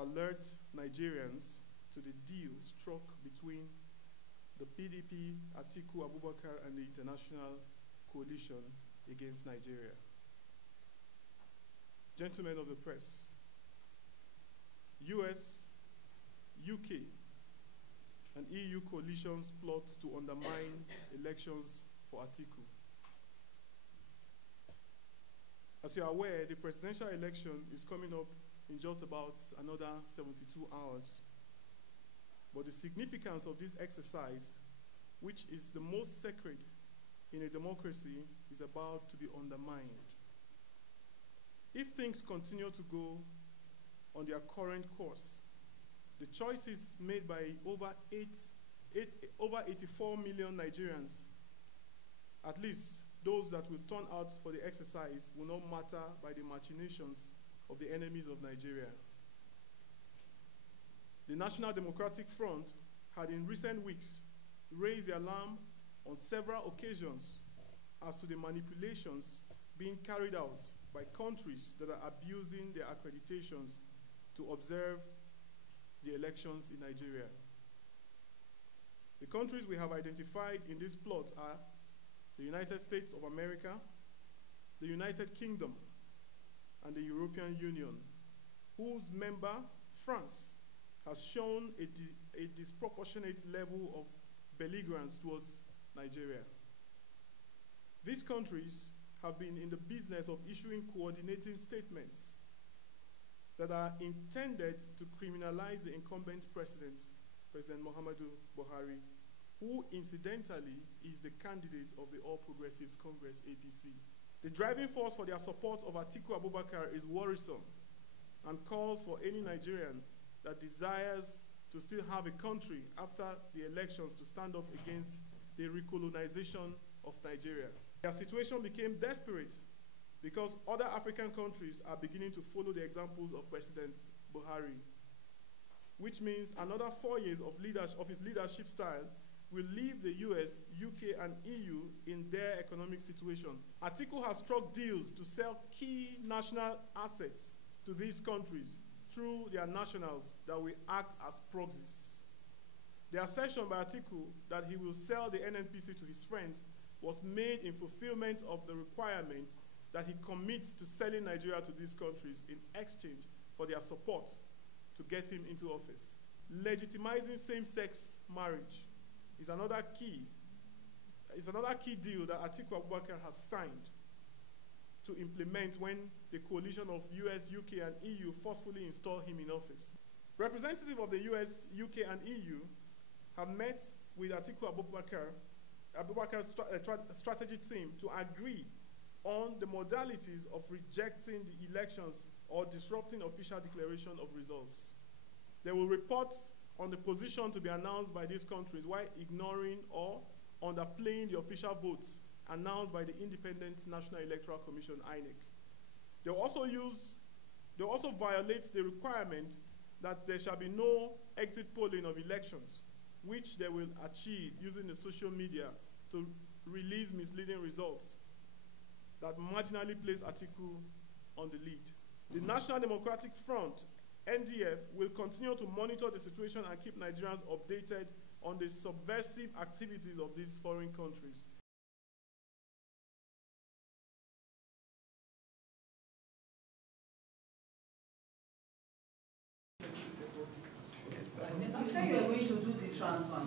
alert Nigerians to the deal struck between the PDP, Atiku Abubakar, and the International Coalition against Nigeria. Gentlemen of the press, US, UK, and EU coalitions plot to undermine elections for Atiku. As you are aware, the presidential election is coming up in just about another 72 hours. But the significance of this exercise, which is the most sacred in a democracy, is about to be undermined. If things continue to go on their current course, the choices made by over 84 million Nigerians, at least those that will turn out for the exercise, will not matter by the machinations of the enemies of Nigeria. The National Democratic Front had in recent weeks raised the alarm on several occasions as to the manipulations being carried out by countries that are abusing their accreditations to observe the elections in Nigeria. The countries we have identified in this plot are the United States of America, the United Kingdom, and the European Union, whose member, France, has shown a disproportionate level of belligerence towards Nigeria. These countries have been in the business of issuing coordinating statements that are intended to criminalize the incumbent president, President Muhammadu Buhari, who incidentally is the candidate of the All Progressives Congress, APC. The driving force for their support of Atiku Abubakar is worrisome and calls for any Nigerian that desires to still have a country after the elections to stand up against the recolonization of Nigeria. Their situation became desperate because other African countries are beginning to follow the examples of President Buhari, which means another 4 years of his leadership style will leave the US, UK, and EU in their economic situation. Atiku has struck deals to sell key national assets to these countries through their nationals that will act as proxies. The assertion by Atiku that he will sell the NNPC to his friends was made in fulfillment of the requirement that he commits to selling Nigeria to these countries in exchange for their support to get him into office. Legitimizing same-sex marriage is another key deal that Atiku Abubakar has signed to implement when the coalition of US, UK, and EU forcefully install him in office. Representatives of the US, UK, and EU have met with Atiku Abubakar's strategy team to agree on the modalities of rejecting the elections or disrupting official declaration of results. They will report on the position to be announced by these countries while ignoring or underplaying the official votes announced by the Independent National Electoral Commission, INEC. They also violate the requirement that there shall be no exit polling of elections, which they will achieve using the social media to release misleading results that marginally place Atiku on the lead. The National Democratic Front, NDF, will continue to monitor the situation and keep Nigerians updated on the subversive activities of these foreign countries. I'm saying you are going to do the transfer.